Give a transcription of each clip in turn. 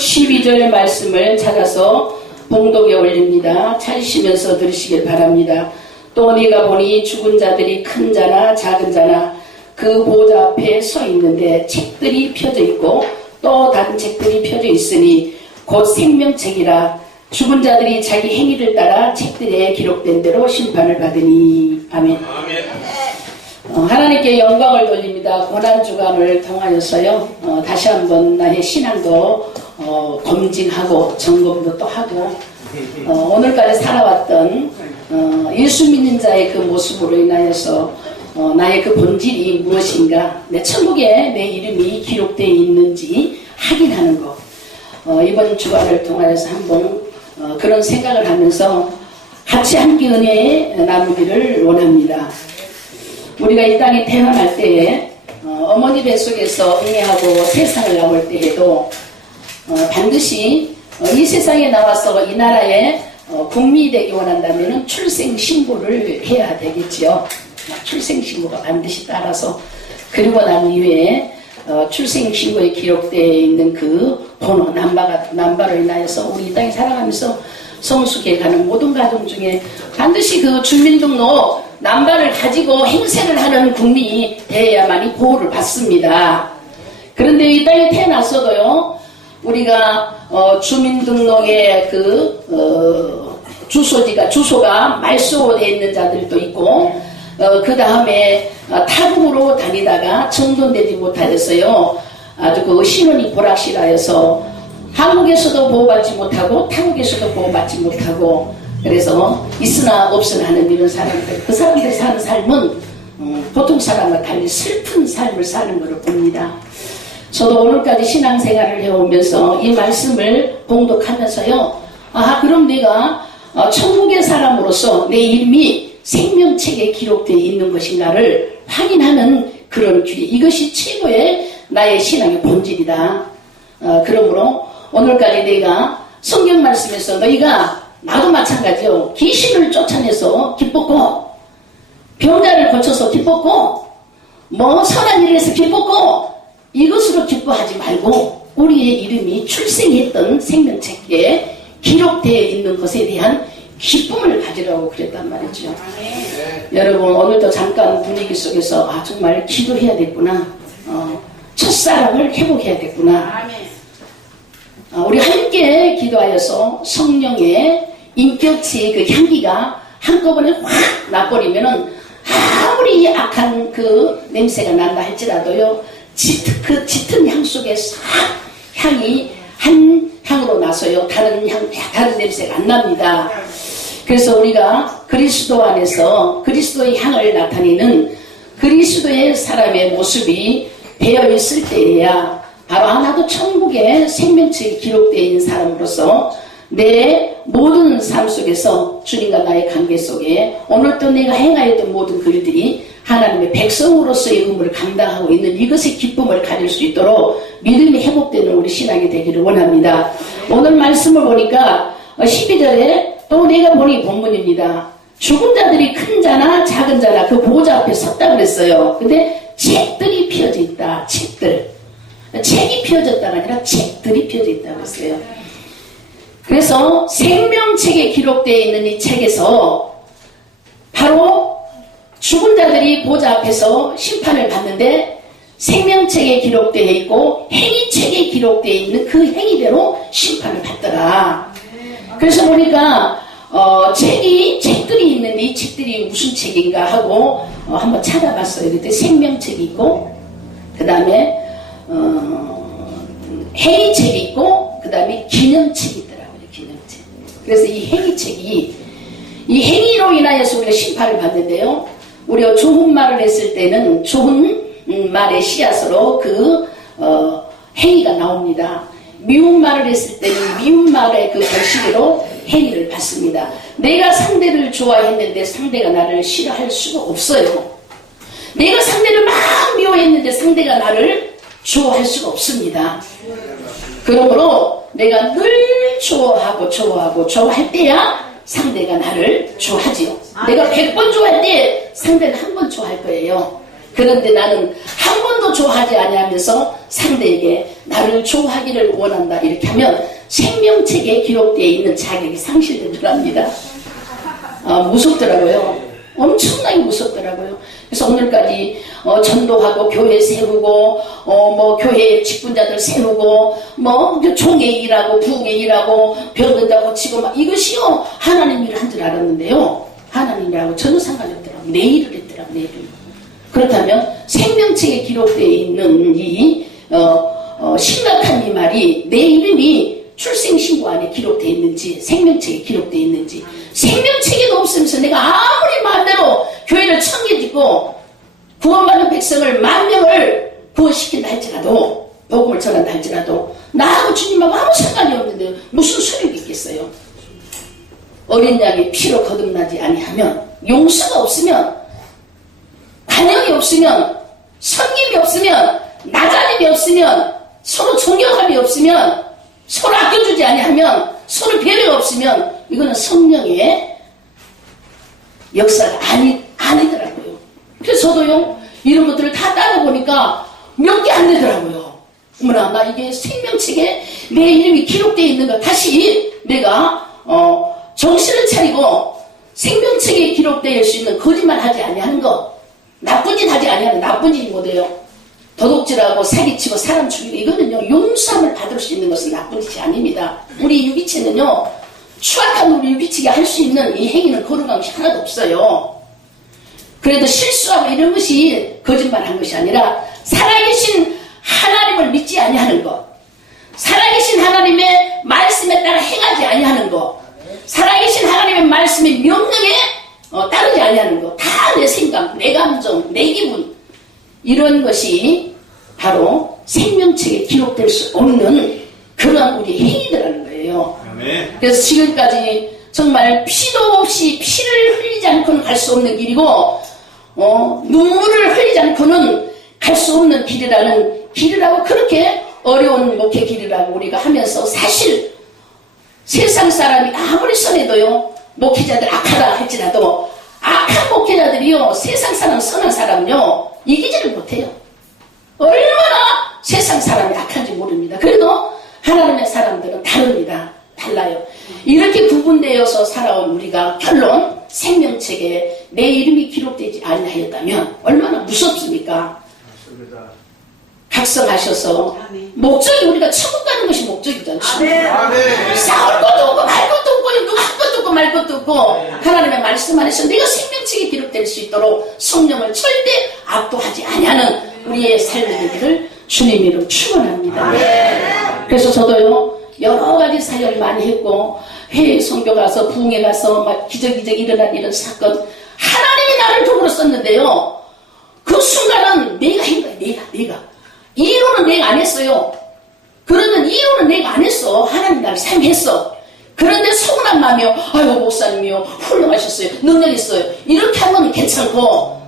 12절 말씀을 찾아서 봉독에 올립니다. 찾으시면서 들으시길 바랍니다. 또 네가 보니 죽은 자들이 큰 자나 작은 자나 그 보좌 앞에 서 있는데 책들이 펴져 있고 또 다른 책들이 펴져 있으니 곧 생명책이라. 죽은 자들이 자기 행위를 따라 책들에 기록된 대로 심판을 받으니. 아멘. 하나님께 영광을 돌립니다. 고난주간을 통하여서요, 다시 한번 나의 신앙도 검증하고 점검도 또 하고, 오늘까지 살아왔던 예수 믿는 자의 그 모습으로 인하여서 나의 그 본질이 무엇인가, 내 천국에 내 이름이 기록되어 있는지 확인하는 것, 이번 주간을 통하여서 한번 그런 생각을 하면서 같이 함께 은혜에 나누기를 원합니다. 우리가 이 땅에 태어날 때에 어머니 뱃속에서 응애하고 세상을 나올 때에도 반드시 이 세상에 나와서 이 나라의 국민이 되기 원한다면 출생신고를 해야 되겠지요. 출생신고가 반드시 따라서, 그리고 난 이후에 출생신고에 기록되어 있는 그 번호, 남바로 인하여서 우리 이 땅에 살아가면서 성숙해가는 모든 가정 중에 반드시 그 주민등록 남바를 가지고 행세를 하는 국민이 되어야만이 보호를 받습니다. 그런데 이 땅에 태어났어도요, 우리가 주민등록의 그 주소가 말소되어 있는 자들도 있고, 그 다음에 타국으로 다니다가 정돈되지 못하였어요. 아주 그 신원이 불확실하여서 한국에서도 보호받지 못하고 타국에서도 보호받지 못하고, 그래서 있으나 없으나 하는 이런 사람들, 그 사람들 사는 삶은 보통 사람과 달리 슬픈 삶을 사는 것을 봅니다. 저도 오늘까지 신앙생활을 해오면서 이 말씀을 봉독하면서요, 그럼 내가 천국의 사람으로서 내 이름이 생명책에 기록되어 있는 것인가를 확인하는 그런 기회, 이것이 최고의 나의 신앙의 본질이다. 그러므로 오늘까지 내가 성경 말씀에서 너희가, 나도 마찬가지요, 귀신을 쫓아내서 기뻤고, 병자를 고쳐서 기뻤고, 선한 일을 해서 기뻤고, 이것으로 기뻐하지 말고 우리의 이름이 출생했던 생명책에 기록되어 있는 것에 대한 기쁨을 가지라고 그랬단 말이죠. 여러분, 오늘도 잠깐 분위기 속에서 정말 기도해야겠구나, 첫사랑을 회복해야겠구나, 우리 함께 기도하여서 성령의 인격체의 그 향기가 한꺼번에 확 나버리면은 아무리 악한 그 냄새가 난다 할지라도요, 그 짙은 향 속에 싹 향이 한 향으로 나서요, 다른 냄새가 안 납니다. 그래서 우리가 그리스도 안에서 그리스도의 향을 나타내는 그리스도의 사람의 모습이 되어 있을 때에야 바로 나도 천국의 생명책에 기록되어 있는 사람으로서 내 모든 삶 속에서 주님과 나의 관계 속에 오늘도 내가 행하였던 모든 그 일들이 하나님의 백성으로서의 의무를 감당하고 있는 이것의 기쁨을 가질 수 있도록 믿음이 회복되는 우리 신앙이 되기를 원합니다. 오늘 말씀을 보니까 12절에 또 내가 보니 본문입니다. 죽은 자들이 큰 자나 작은 자나 그 보호자 앞에 섰다 그랬어요. 근데 책들이 피어져 있다. 책이 피어졌다가 아니라 책들이 피어져 있다고 했어요. 그래서 생명책에 기록되어 있는 이 책에서 바로 죽은 자들이 보좌 앞에서 심판을 받는데 생명책에 기록되어 있고 행위책에 기록되어 있는 그 행위대로 심판을 받더라. 그래서 보니까 책들이 있는데 이 책들이 무슨 책인가 하고 한번 찾아봤어요. 그때 생명책이 있고, 그 다음에 행위책이 있고, 그 다음에 기념책이 있더라고요. 기념책. 그래서 이 행위책이, 이 행위로 인하여서 우리가 심판을 받는데요, 우리가 좋은 말을 했을 때는 좋은 말의 씨앗으로 그 행위가 나옵니다. 미운 말을 했을 때는 미운 말의 그 결실로 행위를 받습니다. 내가 상대를 좋아했는데 상대가 나를 싫어할 수가 없어요. 내가 상대를 막 미워했는데 상대가 나를 좋아할 수가 없습니다. 그러므로 내가 늘 좋아할 때야 상대가 나를 좋아하지요. 내가 100번 좋아할 때 상대는 한 번 좋아할 거예요. 그런데 나는 한 번도 좋아하지 아니하면서 상대에게 나를 좋아하기를 원한다. 이렇게 하면 생명책에 기록되어 있는 자격이 상실되더랍니다. 무섭더라고요. 엄청나게 무섭더라고요. 그래서 오늘까지 전도하고 교회 세우고 뭐 교회 직분자들 세우고 뭐 종의 일하고 부흥의 일하고 병든다 고치고 막 이것이요 하나님 일을 한 줄 알았는데요. 하나님이라고 전혀 상관이 없더라고요. 내 일을 했더라고요. 내 일을. 그렇다면 생명책에 기록되어 있는 이 심각한 이 말이 내 이름이 출생신고안에 기록되어 있는지 생명책에 기록되어 있는지 생명책에도 없으면서 내가 아무리 마음대로 교회를 청계짓고 구원받는 백성을 10,000명을 구원시킨다 할지라도 복음을 전한다 할지라도 나하고 주님하고 아무 상관이 없는데 무슨 소용이 있겠어요. 어린 양이 피로 거듭나지 아니하면 용서가 없으면 반영이 없으면 섬김이 없으면 나자림이 없으면 서로 존경함이 없으면 서로 아껴주지 아니하면 서로 배려가 없으면 이거는 성령의 역사가 아니더라고요. 그래서 저도요 이런 것들을 다 따라보니까 몇 개 안 되더라고요. 어머나 나 이게 생명책에 내 이름이 기록되어 있는 거 다시 내가 정신을 차리고 생명책에 기록되어 수 있는 거짓말하지 아니하는 거 나쁜 짓 하지 아니하는 나쁜 짓이 뭐예요? 도둑질하고 사기치고 사람 죽이고 이거는요 용서함을 받을 수 있는 것은 나쁜 짓이 아닙니다. 우리 유기체는요 추악한 우리 유기체가 할 수 있는 이 행위는 거룩한 것이 하나도 없어요. 그래도 실수하고 이런 것이 거짓말한 것이 아니라 살아계신 하나님을 믿지 아니하는 것, 살아계신 하나님의 말씀에 따라 행하지 아니하는 것, 살아계신 하나님의 말씀의 명령에 따르지 아니하는 것, 다 내 생각, 내 감정, 내 기분 이런 것이 바로 생명책에 기록될 수 없는 그런 우리 행위들이라는 거예요. 그래서 지금까지 정말 피도 없이 피를 흘리지 않고는 갈 수 없는 길이고 눈물을 흘리지 않고는 갈 수 없는 길이라고 그렇게 어려운 목회 길이라고 우리가 하면서 사실 세상 사람이 아무리 선해도요 목회자들 악하다 할지라도 악한 목회자들이요 세상 사람 선한 사람은요 이기지를 못해요. 얼마나 세상 사람이 악한지 모릅니다. 그래도 하나님의 사람들은 다릅니다. 달라요. 이렇게 구분되어서 살아온 우리가 결론 생명책에 내 이름이 기록되지 아니하였다면 얼마나 무섭습니까? 각성하셔서 목적이 우리가 천국 가는 것이 목적이잖아요. 싸울 것도 없고 말 것도 없고 누가 할 것도 없고 말 것도 없고 하나님의 말씀 안에서 내가 생명책에 기록될 수 있도록 성령을 절대 압도하지 아니하는 우리의 삶이 되기를 주님 이름 축원합니다. 그래서 저도요 여러 가지 사역을 많이 했고 해외 선교 가서 부흥회 가서 막 기적기적 일어난 이런 사건 하나님이 나를 도구로 썼는데요 그 순간은 내가 한 거야. 내가 이론은 내가 안 했어요. 그러면 이론은 내가 안 했어. 하나님 나를 사용했어. 그런데 서운한 마음이요 아이고 목사님이요 훌륭하셨어요. 능력 있어요. 이렇게 하면 괜찮고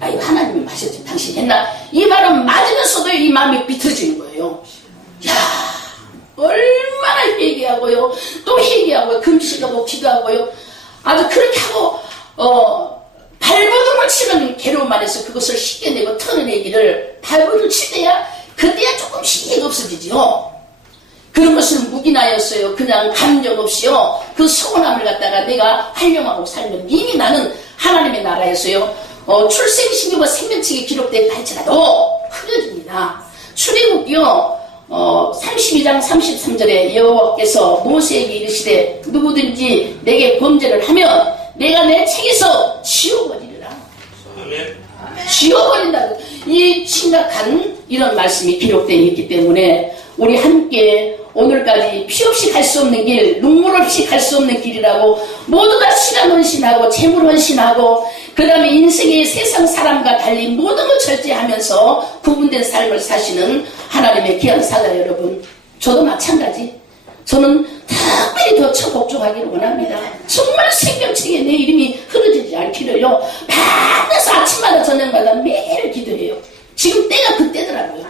아이고 하나님이 하셨지 당신이 했나 이 말은 맞으면서도 이 마음이 비틀어지는 거예요. 야 얼마나 회개하고요 또 회개하고요 금식하고 기도하고요 아주 그렇게 하고 발버둥을 치는 괴로움 안에서 그것을 쉽게 내고 털어내기를 발버둥을 칠 때야 그때야 조금씩 해가 없어지지요. 그런 것을 묵인하였어요. 그냥 감정 없이요 그 서운함을 갖다가 내가 활용하고 살면 이미 나는 하나님의 나라에서요 출생신규가 생명책에 기록되다 할지라도 흐려집니다. 출애굽기요 32장 33절에 여호와께서 모세에게 이르시되 누구든지 내게 범죄를 하면 내가 내 책에서 지워버리리라. 지워버린다. 이 심각한 이런 말씀이 기록되어 있기 때문에 우리 함께 오늘까지 피 없이 갈 수 없는 길, 눈물 없이 갈 수 없는 길이라고 모두 다 시간 헌신하고 재물 헌신하고 그 다음에 인생의 세상 사람과 달리 모든 걸 절제하면서 구분된 삶을 사시는 하나님의 귀한 사자 여러분, 저도 마찬가지. 저는 특별히 더 처복종하기를 원합니다. 정말 생명책에 내 이름이 흐려지지 않기를요 반드시 아침마다 저녁마다 매일 기도해요. 지금 때가 그때더라고요.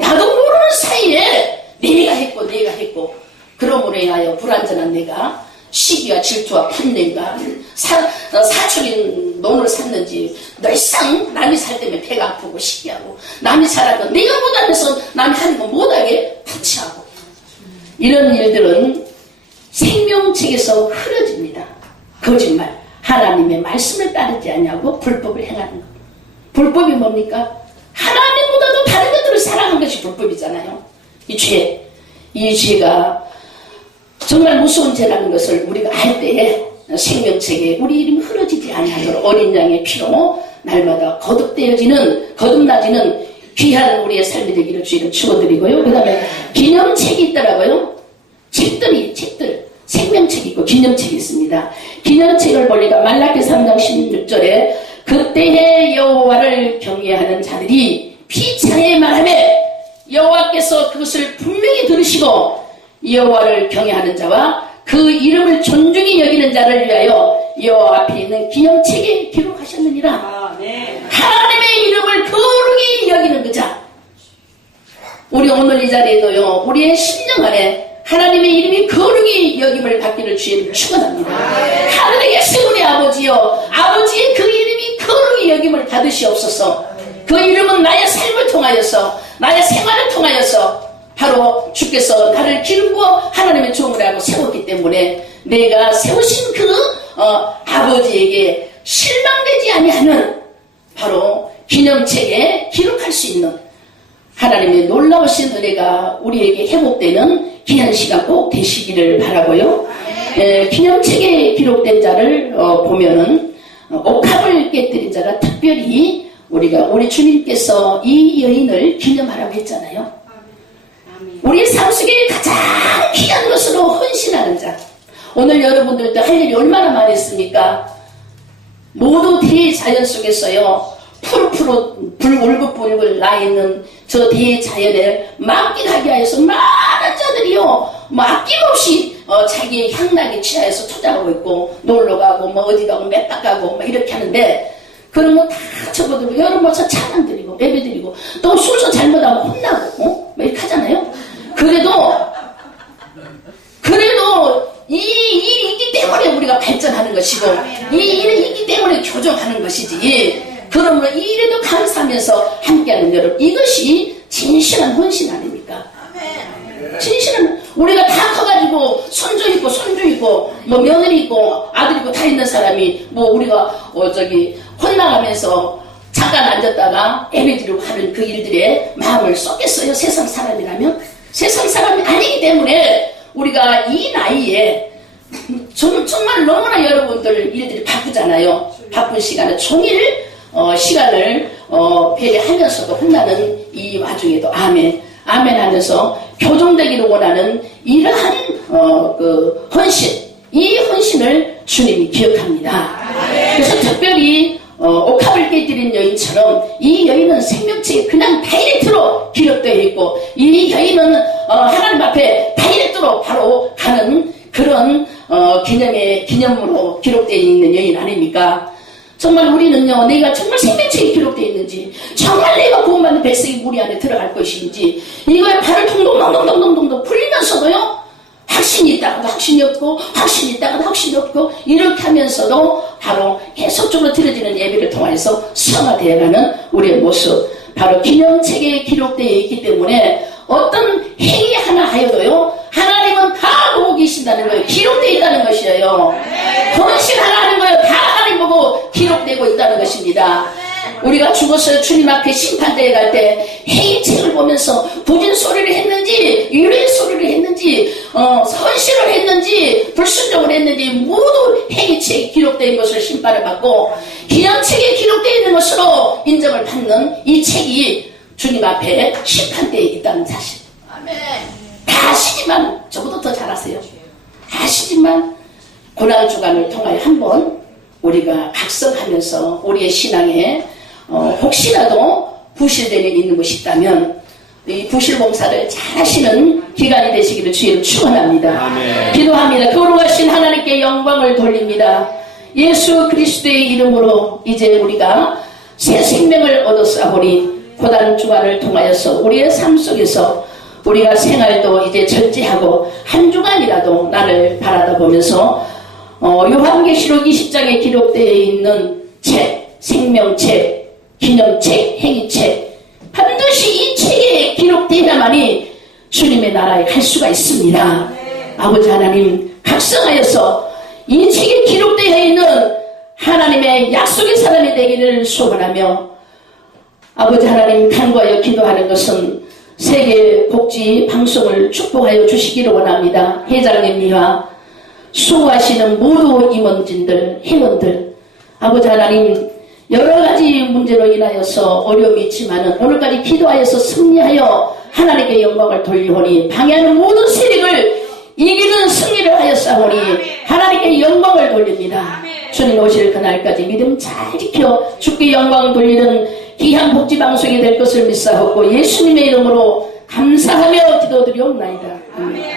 나도 모르는 사이에 내가 했고 그러므로 인하여 불완전한 내가 시기와 질투와 분냄과 사촌인 논을 샀는지 늘상 남이 살 때문에 배가 아프고 시기하고 남이 살아도 내가 못하면서 남이 하는 거 못하게 부치하고 이런 일들은 생명책에서 흐려집니다. 거짓말. 하나님의 말씀을 따르지 않냐고 불법을 행하는 것. 불법이 뭡니까? 하나님보다도 다른 것들을 사랑한 것이 불법이잖아요. 이 죄가 정말 무서운 죄라는 것을 우리가 알 때에 생명책에 우리 이름이 흐려지지 않도록 어린 양의 피로 날마다 거듭나지는 귀한 우리의 삶이 되기를 주의를 축원드리고요. 그 다음에 기념책이 있더라고요. 책들 생명책이 있고 기념책이 있습니다. 기념책을 보니까 말라기 3장 16절에 그때의 여호와를 경외하는 자들이 피차에 말하매 여호와께서 그것을 분명히 들으시고 여호와를 경외하는 자와 그 이름을 존중히 여기는 자를 위하여 여호와 앞에 있는 기념책에 기록하셨느니라. 하나님의 이름을 거룩히 여기는 그 자. 우리 오늘 이 자리에도요, 우리의 심령 안에 하나님의 이름이 거룩히 여김을 받기를 주님을 축원합니다. 하늘에 계신 우리 아버지여, 아버지의 그 이름이 거룩히 여김을 받으시옵소서. 그 이름은 나의 삶을 통하여서, 나의 생활을 통하여서 바로 주께서 나를 기르고 하나님의 종을 하고 세웠기 때문에 내가 세우신 그 아버지에게 실망되지 아니하는 바로 기념책에 기록할 수 있는 하나님의 놀라우신 은혜가 우리에게 회복되는 귀한 시간 꼭 되시기를 바라고요. 기념책에 기록된 자를 보면은 옥합을 깨뜨린 자가 특별히 우리 주님께서 이 여인을 기념하라고 했잖아요. 우리 삶 속에 가장 귀한 것으로 헌신하는 자. 오늘 여러분들도 할 일이 얼마나 많았습니까? 모두 대자연 속에서요, 푸르푸르 울긋불긋 나있는 저 대자연에 만끽하게 하여서 많은 자들이요, 아낌없이 자기의 향락에 취하여서 찾아가고 있고, 놀러가고, 어디 가고, 맷딱 가고, 이렇게 하는데, 그런 거 다 접어들고, 여러분 와서 찬양 드리고, 예배 드리고, 또 순서 잘못하면 혼나고, 이렇게 하잖아요? 그래도 이 일이 있기 때문에 우리가 발전하는 것이고, 이 일이 있기 때문에 교정하는 것이지, 그러므로 이 일에도 감사하면서 함께하는 여러분, 이것이 진실한 헌신 아닙니까? 진실한, 우리가 다 커가지고 손주 있고 며느리 있고 아들 있고 다 있는 사람이 우리가 혼나가면서 잠깐 앉았다가 예배드리고 하는 그 일들에 마음을 쏟겠어요? 세상 사람이라면? 세상 사람이 아니기 때문에 우리가 이 나이에 정말 너무나 여러분들 일들이 바쁘잖아요. 바쁜 시간에 종일 시간을 배려하면서도 혼나는 이 와중에도 아멘 하면서 교정되기를 원하는 이러한 그 헌신, 이 헌신을 주님이 기억합니다. 그래서 특별히 옥합을 깨뜨린 여인처럼 이 여인은 생명책에 그냥 다이렉트로 기록되어 있고, 이 여인은 하나님 앞에 다이렉트로 바로 가는 그런 기념으로 기록되어 있는 여인 아닙니까? 정말 우리는요, 내가 정말 생명책에 기록되어 있는지, 정말 내가 구원받는 백성이 우리 안에 들어갈 것인지, 이거에 발을 동동동동동동동 풀리면서도요, 확신이 있다가도 확신이 없고, 확신이 있다가도 확신이 없고, 이렇게 하면서도 바로 계속적으로 드려지는 예배를 통해서 성화되어가는 우리의 모습, 바로 기념책에 기록되어 있기 때문에 어떤 행위 하나 하여도요, 하나님은 다 보고 계신다는 거예요. 기록되어 있다는 것이에요. 헌신 하나 하는 거예요. 다 하나님 보고 기록되고 있다는 것입니다. 우리가 죽어서 주님 앞에 심판대에 갈 때 행위책을 보면서 부진 소리를 했는지, 유례 소리를 했는지, 헌신을 했는지, 불순종을 했는지 모두 행위책에 기록된 것을 심판을 받고, 기념책에 기록되어 있는 것으로 인정을 받는 이 책이 주님 앞에 심판대에 있다는 사실. 다 아시지만 저보다 더 잘하세요. 아시지만 고난주간을 통하여 한번 우리가 각성하면서 우리의 신앙에 혹시라도 부실됨이 있는 것이 있다면 이 부실봉사를 잘 하시는 기간이 되시기를 주의를 축원합니다. 기도합니다. 거룩하신 하나님께 영광을 돌립니다. 예수 그리스도의 이름으로 이제 우리가 새 생명을 얻었사오니 고난주간을 통하여서 우리의 삶 속에서 우리가 생활도 이제 절제하고 한 주간이라도 나를 바라다 보면서 요한계시록 20장에 기록되어 있는 책, 생명책, 기념책, 행위책, 반드시 이 책에 기록되어야만이 주님의 나라에 갈 수가 있습니다. 아버지 하나님 각성하여서 이 책에 기록되어 있는 하나님의 약속의 사람이 되기를 소원하며, 아버지 하나님 간구하여 기도하는 것은 세계 복지 방송을 축복하여 주시기를 원합니다. 회장님과 수고하시는 모두 임원진들, 회원들, 아버지 하나님 여러가지 문제로 인하여서 어려움이 있지만 오늘까지 기도하여서 승리하여 하나님께 영광을 돌리오니 방해하는 모든 세력을 이기는 승리를 하였사오니 하나님께 영광을 돌립니다. 주님 오실 그날까지 믿음 잘 지켜 주께 영광을 돌리는 귀한 복지방송이 될 것을 믿사옵고 예수님의 이름으로 감사하며 기도드리옵나이다. 아멘.